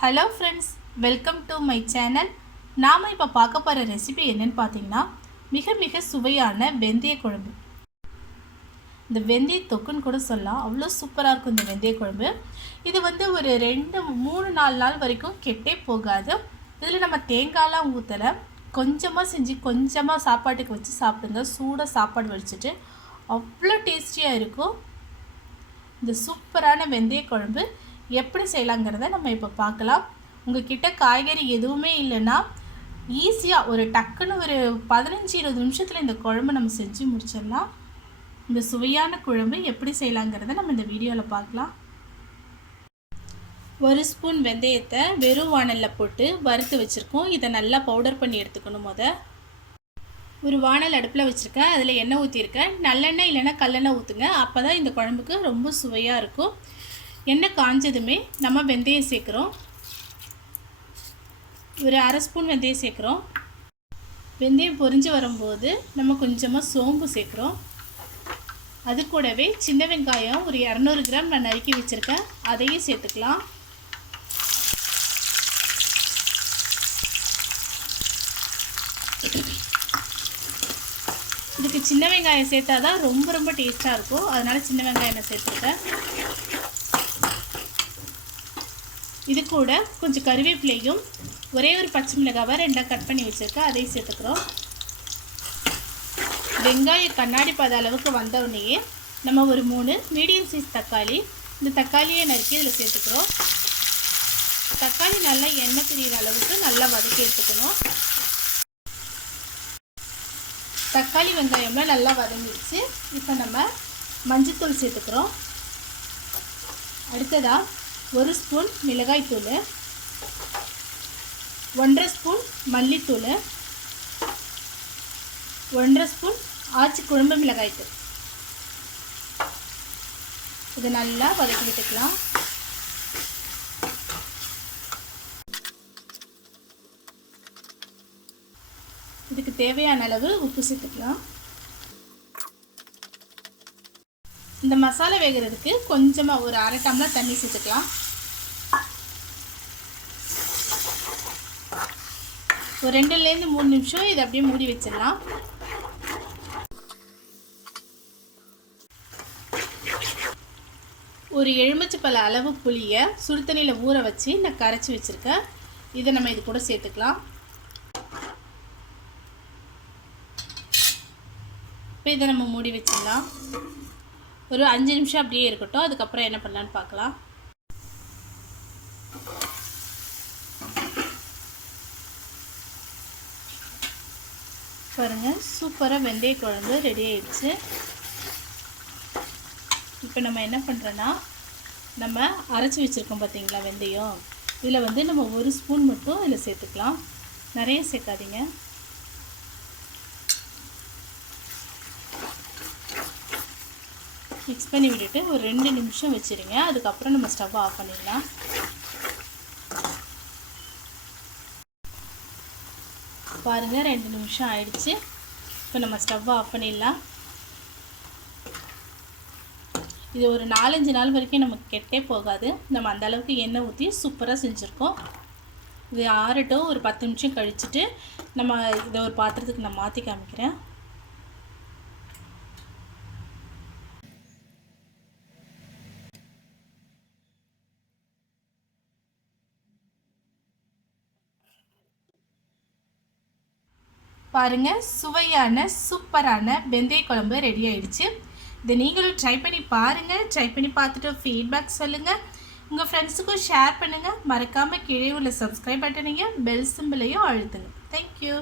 Hello friends welcome to my channel நாம் இப்போ பார்க்க போகிற ரெசிபி என்னன்னு பார்த்தீங்கன்னா மிக மிக சுவையான வெந்தய குழம்பு. இந்த வெந்தய தொக்குன்னு கூட சொல்லலாம். அவ்வளோ சூப்பராக இருக்கும் இந்த வெந்தய குழம்பு. இது வந்து ஒரு ரெண்டு மூணு நாலு நாள் வரைக்கும் கெட்டே போகாது. இதில் நம்ம தேங்காய்லாம் ஊற்றலை கொஞ்சமாக செஞ்சு கொஞ்சமாக சாப்பாட்டுக்கு வச்சு சாப்பிடுங்க. சூடாக சாப்பாடு வச்சுட்டு அவ்வளோ டேஸ்டியாக இருக்கும். இந்த சூப்பரான வெந்தய குழம்பு. எப்படி செய்யலாங்கிறத நம்ம இப்போ பார்க்கலாம். உங்ககிட்ட காய்கறி எதுவுமே இல்லைன்னா ஈஸியாக ஒரு டக்குன்னு ஒரு பதினஞ்சு இருபது நிமிஷத்தில் இந்த குழம்பு நம்ம செஞ்சு முடிச்சிடலாம். இந்த சுவையான குழம்பு எப்படி செய்யலாங்கிறத நம்ம இந்த வீடியோவில் பார்க்கலாம். ஒரு ஸ்பூன் வெந்தயத்தை வெறும் வானலில் போட்டு வறுத்து வச்சுருக்கோம். இதை நல்லா பவுடர் பண்ணி எடுத்துக்கணும் முத. ஒரு வானல் அடுப்பில் வச்சுருக்கேன் அதில் எண்ணெய் ஊற்றிருக்கேன் நல்லெண்ணெய் இல்லைன்னா கல்லெண்ணெய் ஊற்றுங்க அப்போ தான் இந்த குழம்புக்கு ரொம்ப சுவையாக இருக்கும். எண்ணெய் காஞ்சதுமே நம்ம வெந்தயம் சேர்க்குறோம். ஒரு அரை ஸ்பூன் வெந்தயம் சேர்க்குறோம். வெந்தயம் பொரிஞ்சு வரும்போது நம்ம கொஞ்சமாக சோம்பு சேர்க்குறோம். அது கூடவே சின்ன வெங்காயம் ஒரு இரநூறு கிராம் நான் நறுக்கி வச்சுருக்கேன். அதையும் சேர்த்துக்கலாம். இதுக்கு சின்ன வெங்காயம் சேர்த்தா தான் ரொம்ப ரொம்ப டேஸ்ட்டாக இருக்கும். அதனால் சின்ன வெங்காயம் நான் சேர்த்துருக்கேன் இது கூட கொஞ்சம் கருவேப்பிலையும் ஒரே ஒரு பச்சை மிளகாவை ரெண்டாக கட் பண்ணி வச்சுருக்கேன். அதையும் சேர்த்துக்கிறோம். வெங்காயம் கண்ணாடி பாத அளவுக்கு வந்தவுடனேயே நம்ம ஒரு மூணு மீடியம் சைஸ் தக்காளி இந்த தக்காளியை நறுக்கி இதில் சேர்த்துக்கிறோம். தக்காளி நல்லா எண்ணெய் பிரியிற அளவுக்கு நல்லா வதக்கி எடுத்துக்கணும். தக்காளி வெங்காயம்லாம் நல்லா வதங்கிடுச்சு. இப்போ நம்ம மஞ்சத்தூள் சேர்த்துக்கிறோம். அடுத்ததாக ஒரு ஸ்பூன் மிளகாய்த்தூள் ஒன்றரை ஸ்பூன் மல்லித்தூள் ஒன்றரை ஸ்பூன் ஆச்சி குழம்பு மிளகாய்த்தூள் இதை நல்லா வதக்கி விட்டுக்கலாம். இதுக்கு தேவையான அளவு உப்பு சேர்த்துக்கலாம். இந்த மசாலா வேகிறதுக்கு கொஞ்சமாக ஒரு அரை டம்ளர் தண்ணி சேர்த்துக்கலாம். ஒரு ரெண்டுலேருந்து மூணு நிமிஷம் இதை அப்படியே மூடி வச்சிடலாம். ஒரு எலுமிச்சை அளவு புளியை சுடுதண்ணியில் ஊற வச்சு நான் கரைச்சி வச்சுருக்கேன். இதை நம்ம இது கூட சேர்த்துக்கலாம். இப்போ இதை நம்ம மூடி வச்சிடலாம். ஒரு அஞ்சு நிமிஷம் அப்படியே இருக்கட்டும். அதுக்கப்புறம் என்ன பண்ணலான்னு பார்க்கலாம். பாருங்கள் சூப்பராக வெந்தய குழம்பு ரெடி ஆயிடுச்சு. இப்போ நம்ம என்ன பண்ணுறோன்னா நம்ம அரைச்சி வச்சுருக்கோம் பார்த்தீங்களா வெந்தயம். இதில் வந்து நம்ம ஒரு ஸ்பூன் மட்டும் இதில் சேர்த்துக்கலாம். நிறைய சேர்க்காதீங்க. மிக்ஸ் பண்ணி விட்டுட்டு ஒரு ரெண்டு நிமிஷம் வச்சுருங்க. அதுக்கப்புறம் நம்ம ஸ்டவ்வை ஆஃப் பண்ணிடலாம். பாருங்கள் ரெண்டு நிமிஷம் ஆயிடுச்சு. இப்போ நம்ம ஸ்டவ்வை ஆஃப் பண்ணிடலாம். இது ஒரு நாலஞ்சு நாள் வரைக்கும் நமக்கு கெட்டே போகாது. நம்ம அந்த அளவுக்கு எண்ணெய் ஊற்றி சூப்பராக செஞ்சுருக்கோம். இது ஆறட்டும் ஒரு பத்து நிமிஷம் கழிச்சுட்டு நம்ம இதை ஒரு பாத்திரத்துக்கு நான் மாற்றி காமிக்கிறேன். பாருங்கள் சுவையான சூப்பரான வெந்தய குழம்பு ரெடி ஆயிடுச்சு. இதை நீங்களும் ட்ரை பண்ணி பாருங்கள் ட்ரை பண்ணி பார்த்துட்டு ஃபீட்பேக் சொல்லுங்கள் உங்கள் ஃப்ரெண்ட்ஸுக்கும் ஷேர் பண்ணுங்கள் மறக்காமல் கீழே உள்ள சப்ஸ்கிரைப் பட்டனையும் பெல் சிம்பிளையும் அழுத்துங்க. தேங்க்யூ